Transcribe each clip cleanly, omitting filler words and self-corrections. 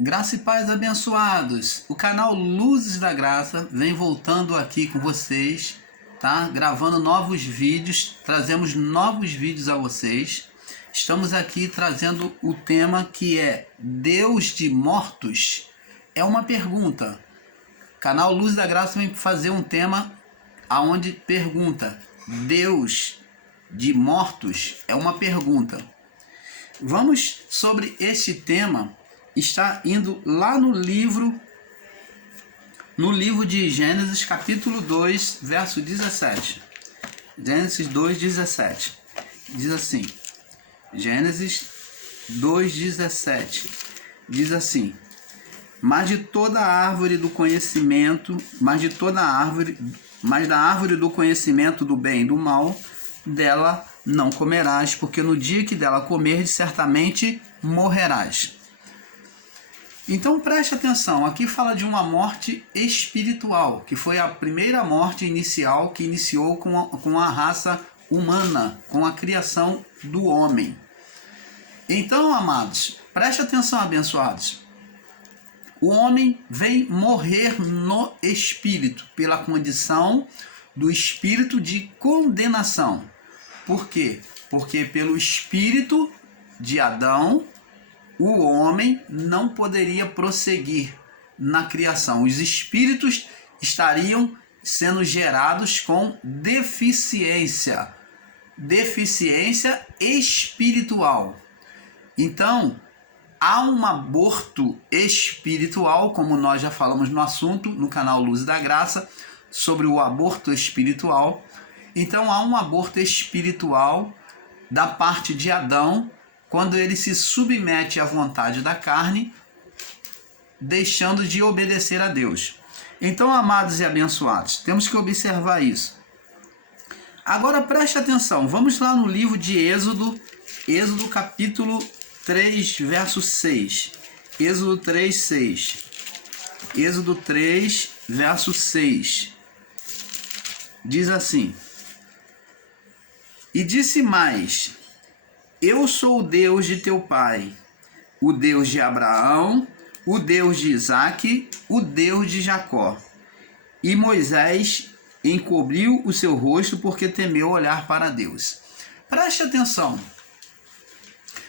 Graça e paz, abençoados. O canal Luzes da Graça vem voltando aqui com vocês, tá? Gravando novos vídeos, trazemos novos vídeos a vocês. Estamos aqui trazendo o tema que é Deus de mortos? É uma pergunta. Canal Luzes da Graça vem fazer um tema aonde pergunta: Deus de mortos? É uma pergunta. Vamos sobre este tema. Está indo lá no livro de Gênesis, capítulo 2, verso 17. Gênesis 2, 17. Diz assim, Gênesis 2, 17. Diz assim: mas da árvore do conhecimento do conhecimento do bem e do mal, dela não comerás, porque no dia que dela comerdes, certamente morrerás. Então preste atenção, aqui fala de uma morte espiritual, que foi a primeira morte inicial que iniciou com a raça humana, com a criação do homem. Então, amados, preste atenção, abençoados. O homem vem morrer no espírito, pela condição do espírito de condenação. Por quê? Porque pelo espírito de Adão, o homem não poderia prosseguir na criação. Os espíritos estariam sendo gerados com deficiência espiritual. Então, há um aborto espiritual, como nós já falamos no assunto, no canal Luz da Graça, sobre o aborto espiritual. Então, há um aborto espiritual da parte de Adão, quando ele se submete à vontade da carne, deixando de obedecer a Deus. Então, amados e abençoados, temos que observar isso. Agora preste atenção, vamos lá no livro de Êxodo capítulo 3, verso 6. Êxodo 3, 6. Êxodo 3, verso 6. Diz assim: e disse mais: eu sou o Deus de teu pai, o Deus de Abraão, o Deus de Isaque, o Deus de Jacó. E Moisés encobriu o seu rosto porque temeu olhar para Deus. Preste atenção.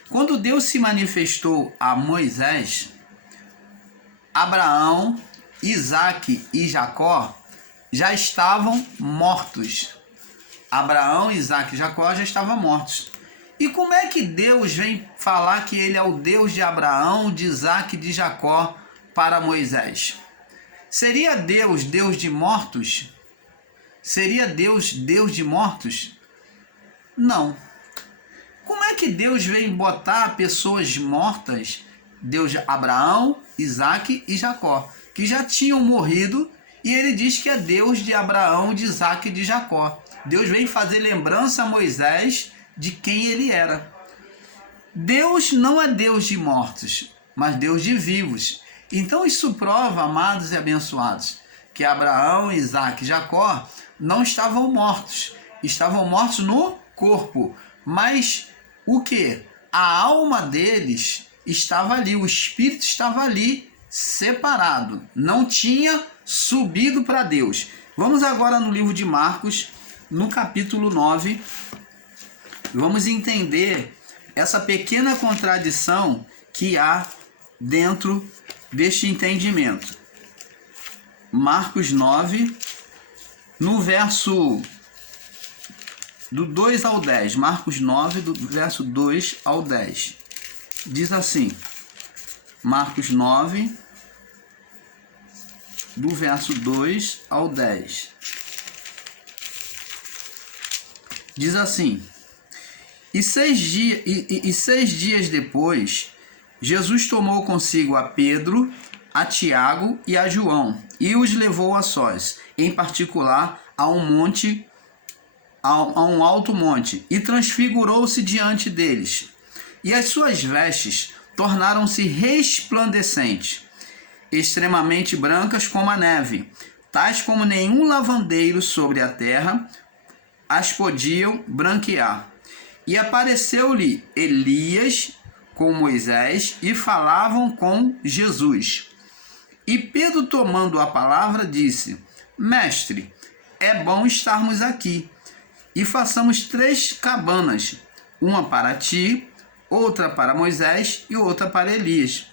Quando Deus se manifestou a Moisés, Abraão, Isaque e Jacó já estavam mortos. Abraão, Isaque e Jacó já estavam mortos. E como é que Deus vem falar que ele é o Deus de Abraão, de Isaque e de Jacó para Moisés? Seria Deus Deus de mortos? Seria Deus Deus de mortos? Não. Como é que Deus vem botar pessoas mortas, Deus de Abraão, Isaque e Jacó, que já tinham morrido, e ele diz que é Deus de Abraão, de Isaque e de Jacó? Deus vem fazer lembrança a Moisés de quem ele era. Deus não é Deus de mortos, mas Deus de vivos. Então isso prova, amados e abençoados, que Abraão, Isaque e Jacó não estavam mortos. Estavam mortos no corpo, mas o que? A alma deles estava ali, o espírito estava ali separado, não tinha subido para Deus. Vamos agora no livro de Marcos, no capítulo 9, vamos entender essa pequena contradição que há dentro deste entendimento. Marcos 9, no verso do 2 ao 10. Marcos 9, do verso 2 ao 10. Diz assim, Marcos 9, do verso 2 ao 10. Diz assim: E seis dias depois, Jesus tomou consigo a Pedro, a Tiago e a João, e os levou a sós, em particular a um alto monte, e transfigurou-se diante deles. E as suas vestes tornaram-se resplandecentes, extremamente brancas como a neve, tais como nenhum lavandeiro sobre a terra as podiam branquear. E apareceu-lhe Elias com Moisés e falavam com Jesus. E Pedro, tomando a palavra, disse: Mestre, é bom estarmos aqui, e façamos 3 cabanas, uma para ti, outra para Moisés e outra para Elias.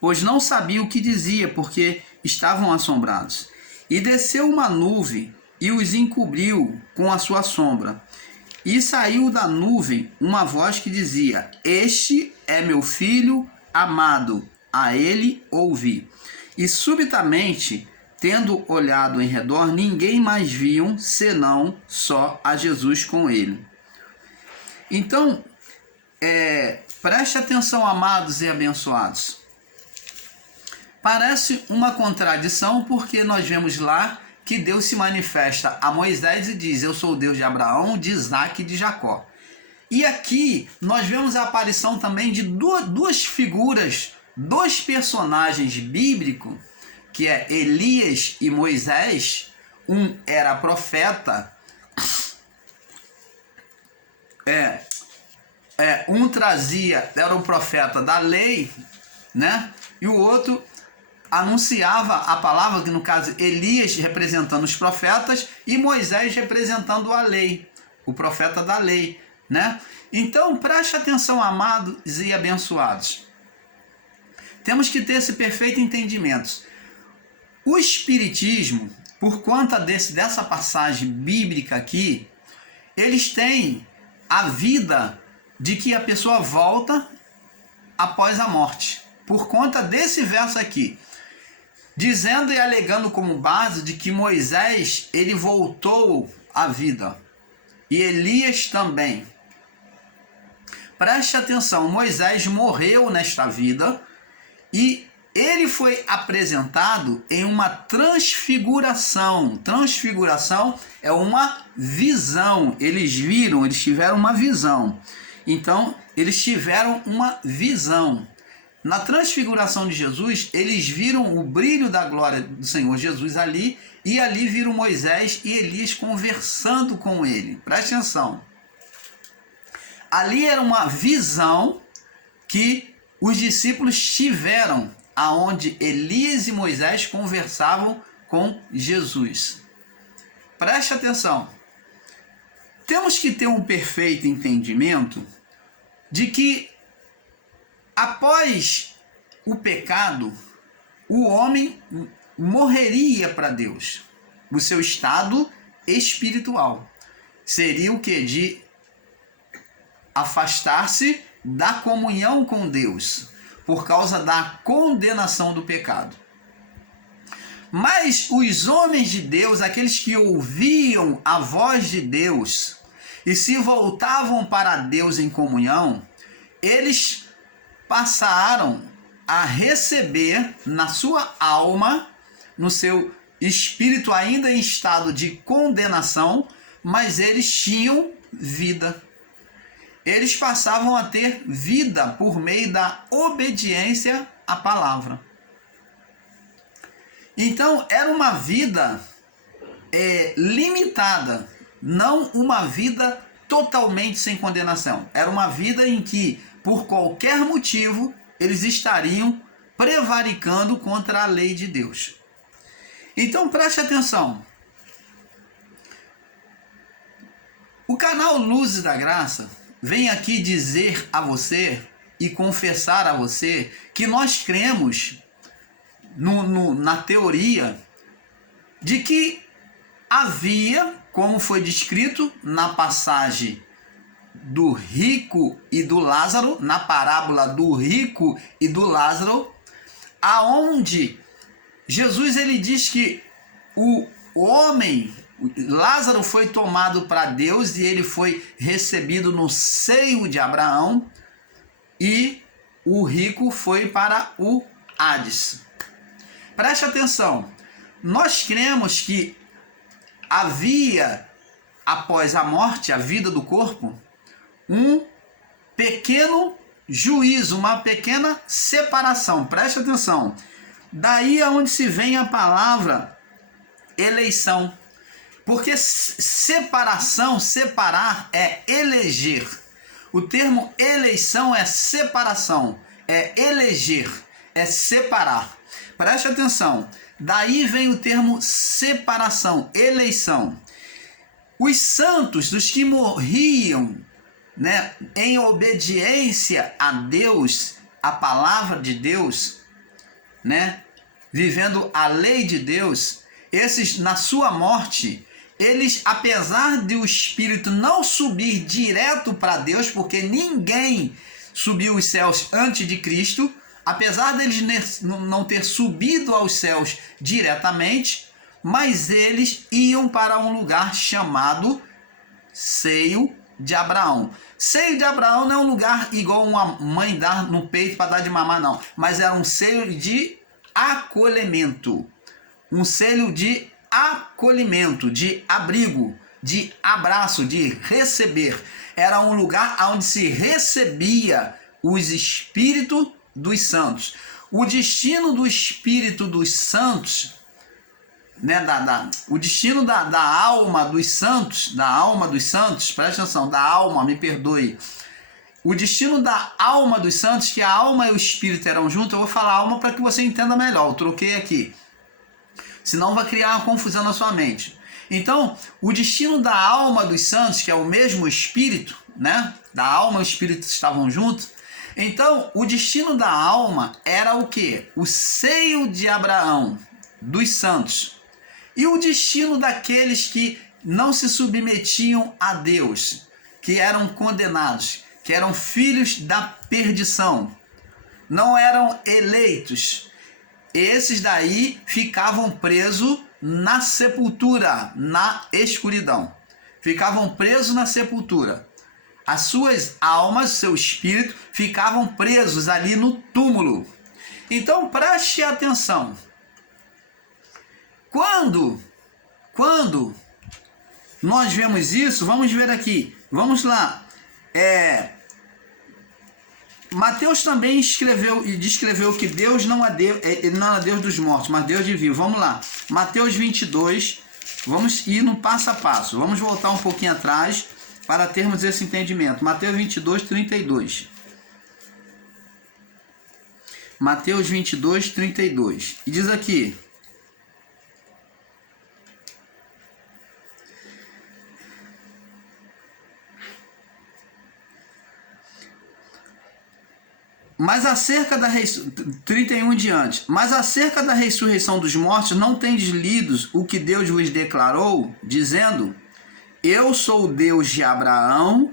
Pois não sabiam o que dizia, porque estavam assombrados. E desceu uma nuvem e os encobriu com a sua sombra. E saiu da nuvem uma voz que dizia: Este é meu filho amado, a ele ouvi. E subitamente, tendo olhado em redor, ninguém mais viam, senão só a Jesus com ele. Então, preste atenção, amados e abençoados. Parece uma contradição, porque nós vemos lá que Deus se manifesta a Moisés e diz: eu sou o Deus de Abraão, de Isaac e de Jacó. E aqui nós vemos a aparição também de duas figuras, 2 personagens bíblicos, que é Elias e Moisés. Um era profeta, era o profeta da lei, né? E o outro anunciava a palavra, que no caso Elias representando os profetas e Moisés representando a lei, o profeta da lei, né? Então preste atenção, amados e abençoados. Temos que ter esse perfeito entendimento. O Espiritismo, por conta dessa passagem bíblica aqui, eles têm a vida de que a pessoa volta após a morte. Por conta desse verso aqui, dizendo e alegando como base de que Moisés, ele voltou à vida, e Elias também. Preste atenção, Moisés morreu nesta vida e ele foi apresentado em uma transfiguração. Transfiguração é uma visão. Eles tiveram uma visão. Então, eles tiveram uma visão. Na transfiguração de Jesus, eles viram o brilho da glória do Senhor Jesus ali, e ali viram Moisés e Elias conversando com ele. Preste atenção. Ali era uma visão que os discípulos tiveram, aonde Elias e Moisés conversavam com Jesus. Preste atenção. Temos que ter um perfeito entendimento de que após o pecado, o homem morreria para Deus. O seu estado espiritual seria o que? De afastar-se da comunhão com Deus, por causa da condenação do pecado. Mas os homens de Deus, aqueles que ouviam a voz de Deus e se voltavam para Deus em comunhão, eles passaram a receber na sua alma, no seu espírito ainda em estado de condenação, mas eles tinham vida. Eles passavam a ter vida por meio da obediência à palavra. Então, era uma vida limitada, não uma vida totalmente sem condenação. Era uma vida em que, por qualquer motivo, eles estariam prevaricando contra a lei de Deus. Então, preste atenção. O canal Luzes da Graça vem aqui dizer a você e confessar a você que nós cremos na teoria de que havia, como foi descrito na passagem do rico e do Lázaro, na parábola do rico e do Lázaro, aonde Jesus ele diz que o homem, Lázaro, foi tomado para Deus e ele foi recebido no seio de Abraão, e o rico foi para o Hades. Preste atenção, nós cremos que havia, após a morte, a vida do corpo, um pequeno juízo, uma pequena separação. Preste atenção. Daí é onde se vem a palavra eleição. Porque separação, separar é eleger. O termo eleição é separação, é eleger, é separar. Preste atenção, daí vem o termo separação, eleição. Os santos, os que morriam, né, em obediência a Deus, a palavra de Deus, né, vivendo a lei de Deus, esses na sua morte, eles, apesar de o espírito não subir direto para Deus, porque ninguém subiu os céus antes de Cristo, apesar deles não ter subido aos céus diretamente, mas eles iam para um lugar chamado seio de Abraão. Seio de Abraão não é um lugar igual uma mãe dar no peito para dar de mamar, não, mas era um seio de acolhimento, um seio de acolhimento, de abrigo, de abraço, de receber. Era um lugar onde se recebia os espíritos dos santos. O destino do espírito dos santos, né, o destino da alma dos santos, presta atenção, da alma, me perdoe. O destino da alma dos santos, que a alma e o espírito eram juntos, eu vou falar alma para que você entenda melhor, eu troquei aqui. Senão vai criar uma confusão na sua mente. Então, o destino da alma dos santos, que é o mesmo espírito, né? Da alma e o espírito estavam juntos. Então, o destino da alma era o quê? O seio de Abraão, dos santos. E o destino daqueles que não se submetiam a Deus, que eram condenados, que eram filhos da perdição, não eram eleitos. Esses daí ficavam presos na sepultura, na escuridão. Ficavam presos na sepultura. As suas almas, seu espírito, ficavam presos ali no túmulo. Então preste atenção. Quando nós vemos isso, vamos ver aqui. Vamos lá. Mateus também escreveu e descreveu que Deus não é Deus, ele não é Deus dos mortos, mas Deus de vivos. Vamos lá. Mateus 22, vamos ir no passo a passo. Vamos voltar um pouquinho atrás para termos esse entendimento. Mateus 22, 32. Mateus 22, 32. E diz aqui: mas acerca da 31 em diante, mas acerca da ressurreição dos mortos, não tendes lido o que Deus vos declarou, dizendo: eu sou o Deus de Abraão,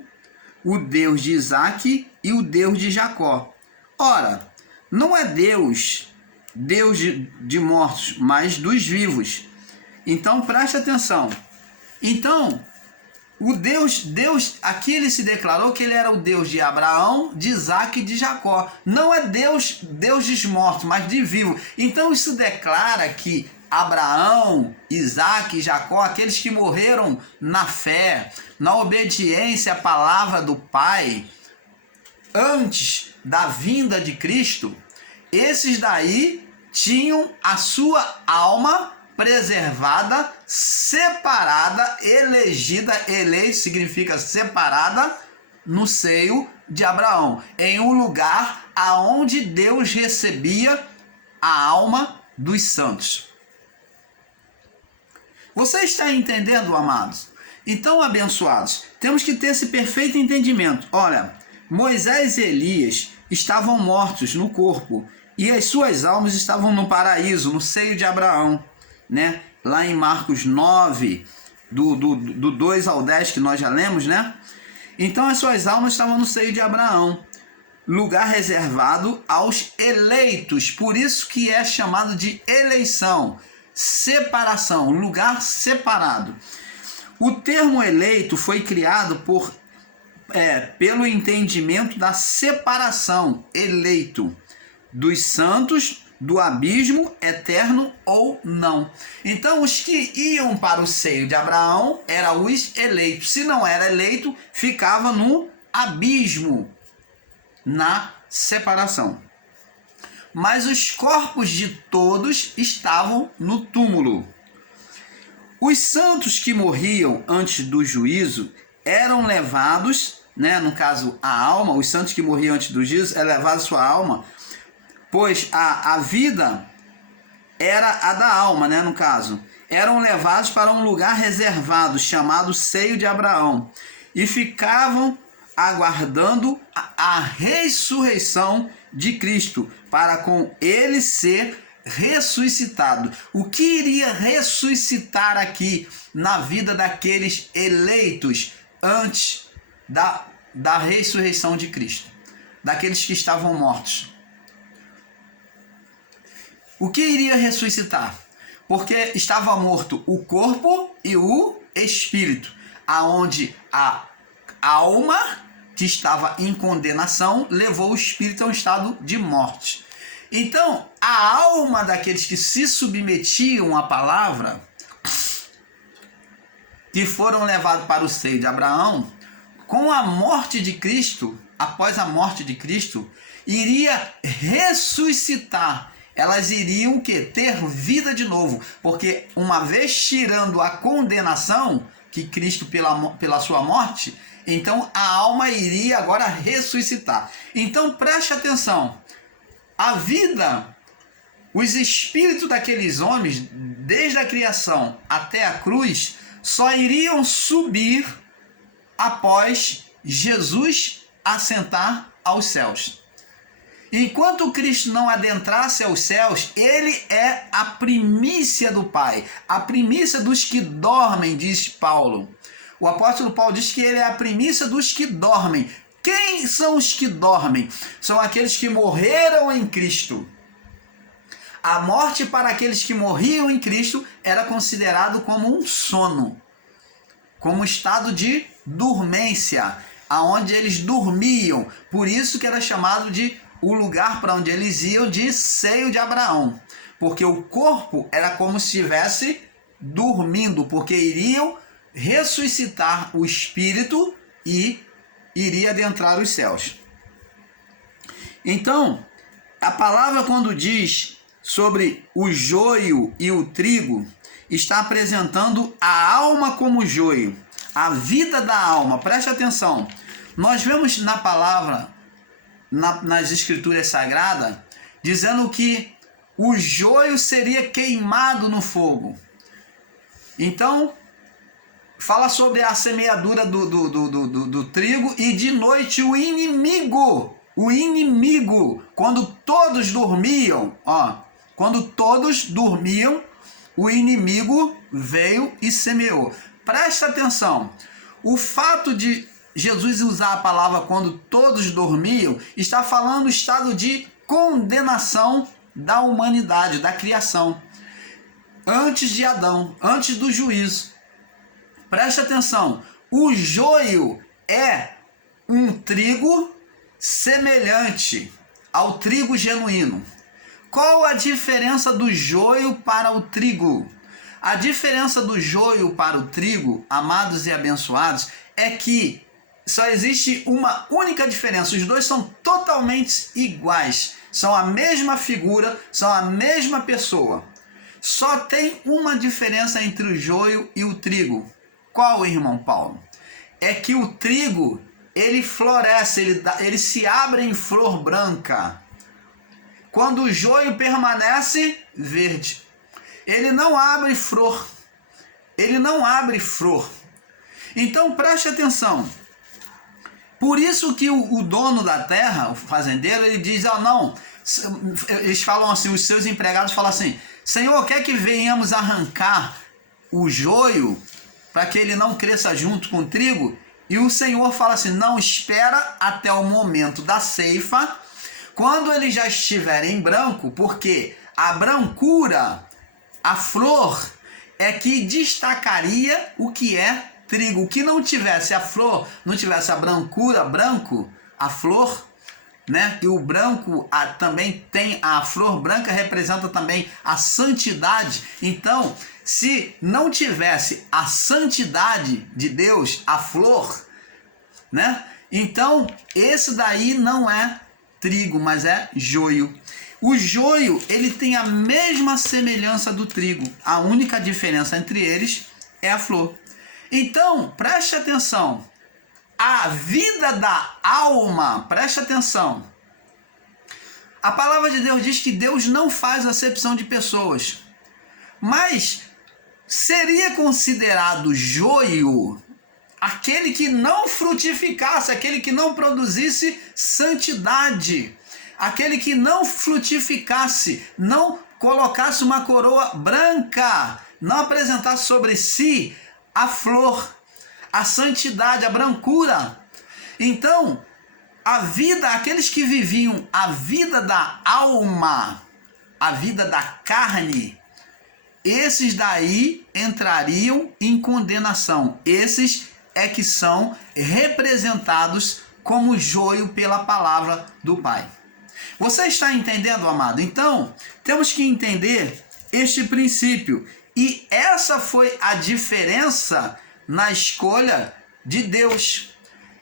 o Deus de Isaque e o Deus de Jacó. Ora, não é Deus de mortos, mas dos vivos. Então preste atenção. Então, o Deus, aqui ele se declarou que ele era o Deus de Abraão, de Isaque e de Jacó. Não é Deus dos mortos, mas de vivo. Então isso declara que Abraão, Isaque e Jacó, aqueles que morreram na fé, na obediência à palavra do Pai, antes da vinda de Cristo, esses daí tinham a sua alma preservada, separada, elegida, eleito significa separada, no seio de Abraão, em um lugar aonde Deus recebia a alma dos santos. Você está entendendo, amados? Então, abençoados, temos que ter esse perfeito entendimento. Olha, Moisés e Elias estavam mortos no corpo e as suas almas estavam no paraíso, no seio de Abraão, né? Lá em Marcos 9, do 2 ao 10, que nós já lemos, né? Então as suas almas estavam no seio de Abraão, lugar reservado aos eleitos, por isso que é chamado de eleição, separação, lugar separado. O termo eleito foi criado pelo entendimento da separação, eleito, dos santos, do abismo eterno ou não. Então os que iam para o seio de Abraão eram os eleitos. Se não era eleito, ficava no abismo, na separação. Mas os corpos de todos estavam no túmulo. Os santos que morriam antes do juízo eram levados né, no caso a alma, os santos que morriam antes do juízo, é levada sua alma, pois a vida era a da alma, né, no caso, eram levados para um lugar reservado, chamado seio de Abraão, e ficavam aguardando a ressurreição de Cristo, para com ele ser ressuscitado. O que iria ressuscitar aqui na vida daqueles eleitos antes da ressurreição de Cristo? Daqueles que estavam mortos. O que iria ressuscitar? Porque estava morto o corpo e o espírito, aonde a alma que estava em condenação levou o espírito a um estado de morte. Então, a alma daqueles que se submetiam à palavra, que foram levados para o seio de Abraão, com a morte de Cristo, após a morte de Cristo, iria ressuscitar. Elas iriam ter vida de novo, porque uma vez tirando a condenação que Cristo pela sua morte, então a alma iria agora ressuscitar. Então preste atenção, a vida, os espíritos daqueles homens, desde a criação até a cruz, só iriam subir após Jesus assentar aos céus. Enquanto Cristo não adentrasse aos céus, ele é a primícia do Pai, a primícia dos que dormem, diz Paulo. O apóstolo Paulo diz que ele é a primícia dos que dormem. Quem são os que dormem? São aqueles que morreram em Cristo. A morte para aqueles que morriam em Cristo era considerado como um sono, como um estado de dormência, aonde eles dormiam. Por isso que era chamado de o lugar para onde eles iam de seio de Abraão, porque o corpo era como se estivesse dormindo, porque iriam ressuscitar o espírito e iria adentrar os céus. Então, a palavra quando diz sobre o joio e o trigo, está apresentando a alma como joio, a vida da alma. Preste atenção, nós vemos na palavra, nas escrituras sagradas, dizendo que o joio seria queimado no fogo. Então, fala sobre a semeadura do trigo, e de noite o inimigo, quando todos dormiam, o inimigo veio e semeou. Presta atenção, o fato de Jesus usar a palavra quando todos dormiam, está falando do estado de condenação da humanidade, da criação, antes de Adão, antes do juízo. Preste atenção, o joio é um trigo semelhante ao trigo genuíno. Qual a diferença do joio para o trigo? A diferença do joio para o trigo, amados e abençoados, é que só existe uma única diferença. Os dois são totalmente iguais. São a mesma figura, são a mesma pessoa. Só tem uma diferença entre o joio e o trigo. Qual, irmão Paulo? É que o trigo, ele floresce, ele se abre em flor branca. Quando o joio permanece verde. Ele não abre flor. Ele não abre flor. Então preste atenção. Por isso que o dono da terra, o fazendeiro, ele diz, eles falam assim, os seus empregados falam assim, Senhor, quer que venhamos arrancar o joio para que ele não cresça junto com o trigo? E o Senhor fala assim, não, espera até o momento da ceifa, quando ele já estiver em branco, porque a brancura, a flor, é que destacaria o que é trigo. O que não tivesse a flor, não tivesse a brancura, branco, a flor, né? E o branco também tem a flor branca, representa também a santidade. Então, se não tivesse a santidade de Deus, a flor, né? Então, esse daí não é trigo, mas é joio. O joio, ele tem a mesma semelhança do trigo. A única diferença entre eles é a flor. Então, preste atenção. a vida da alma, preste atenção. A palavra de Deus diz que Deus não faz acepção de pessoas. Mas seria considerado joio aquele que não frutificasse, aquele que não produzisse santidade, aquele que não frutificasse, não colocasse uma coroa branca, não apresentasse sobre si a flor, a santidade, a brancura. Então, a vida, aqueles que viviam a vida da alma, a vida da carne, esses daí entrariam em condenação. Esses é que são representados como joio pela palavra do Pai. Você está entendendo, amado? Então, temos que entender este princípio. E essa foi a diferença na escolha de Deus.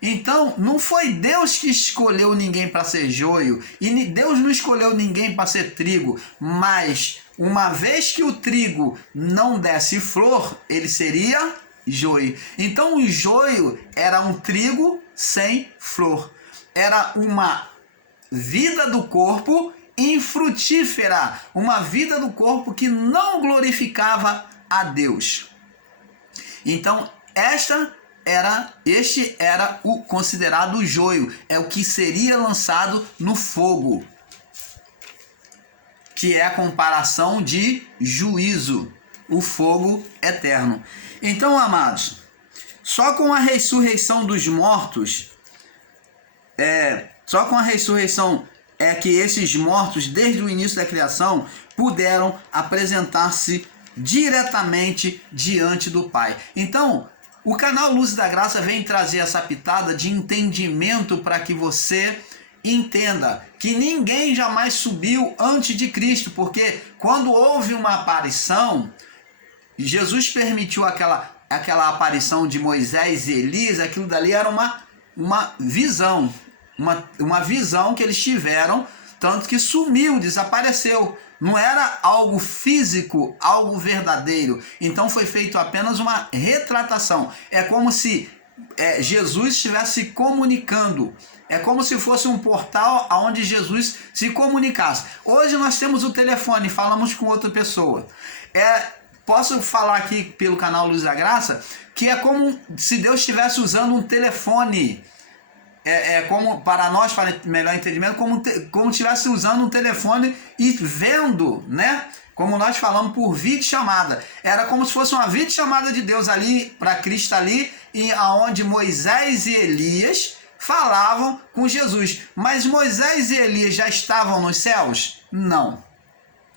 Então, não foi Deus que escolheu ninguém para ser joio, e Deus não escolheu ninguém para ser trigo, mas uma vez que o trigo não desse flor, ele seria joio. Então, o joio era um trigo sem flor. Era uma vida do corpo infrutífera, uma vida do corpo que não glorificava a Deus. Então, este era o considerado joio, é o que seria lançado no fogo, que é a comparação de juízo, o fogo eterno. Então, amados, só com a ressurreição dos mortos, é que esses mortos, desde o início da criação, puderam apresentar-se diretamente diante do Pai. Então, o canal Luz da Graça vem trazer essa pitada de entendimento para que você entenda que ninguém jamais subiu antes de Cristo, porque quando houve uma aparição, Jesus permitiu aquela aparição de Moisés e Elias, aquilo dali era uma visão, uma visão que eles tiveram, tanto que sumiu, desapareceu. Não era algo físico, algo verdadeiro. Então foi feito apenas uma retratação. É como se Jesus estivesse comunicando. É como se fosse um portal onde Jesus se comunicasse. Hoje nós temos o telefone, falamos com outra pessoa. Posso falar aqui pelo canal Luz da Graça que é como se Deus estivesse usando um telefone. Como para nós, para melhor entendimento, como estivesse usando um telefone e vendo, né? Como nós falamos por videochamada. Era como se fosse uma videochamada de Deus ali, para Cristo ali, e aonde Moisés e Elias falavam com Jesus. Mas Moisés e Elias já estavam nos céus? Não.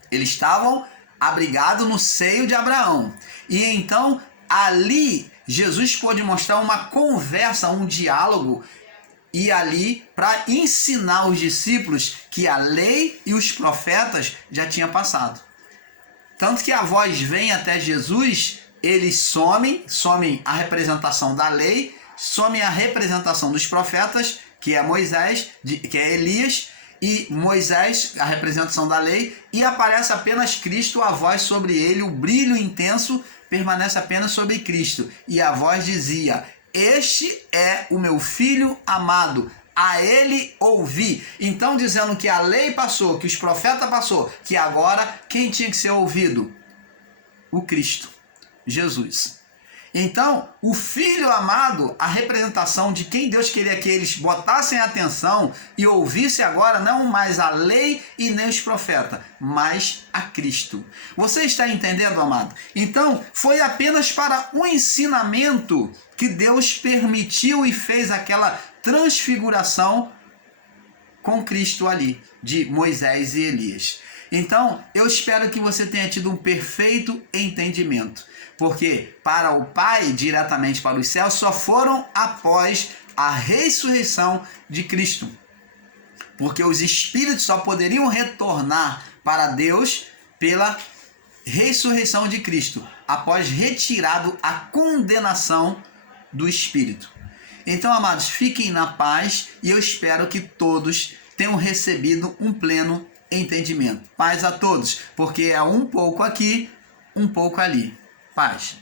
Eles estavam abrigados no seio de Abraão. E então, ali, Jesus pôde mostrar uma conversa, um diálogo, e ali para ensinar os discípulos que a lei e os profetas já tinham passado. Tanto que a voz vem até Jesus, eles somem a representação da lei, somem a representação dos profetas, que é Moisés, que é Elias, e Moisés, a representação da lei, e aparece apenas Cristo, a voz sobre ele, o brilho intenso permanece apenas sobre Cristo. E a voz dizia: este é o meu filho amado, a ele ouvi. Então, dizendo que a lei passou, que os profetas passou, que agora quem tinha que ser ouvido? O Cristo, Jesus. Então, o filho amado, a representação de quem Deus queria que eles botassem atenção e ouvissem agora, não mais a lei e nem os profetas, mas a Cristo. Você está entendendo, amado? Então, foi apenas para o ensinamento que Deus permitiu e fez aquela transfiguração com Cristo ali, de Moisés e Elias. Então, eu espero que você tenha tido um perfeito entendimento, porque para o Pai, diretamente para os céus, só foram após a ressurreição de Cristo. Porque os espíritos só poderiam retornar para Deus pela ressurreição de Cristo, após retirado a condenação do espírito. Então, amados, fiquem na paz e eu espero que todos tenham recebido um pleno entendimento. Paz a todos, porque é um pouco aqui, um pouco ali. Paz.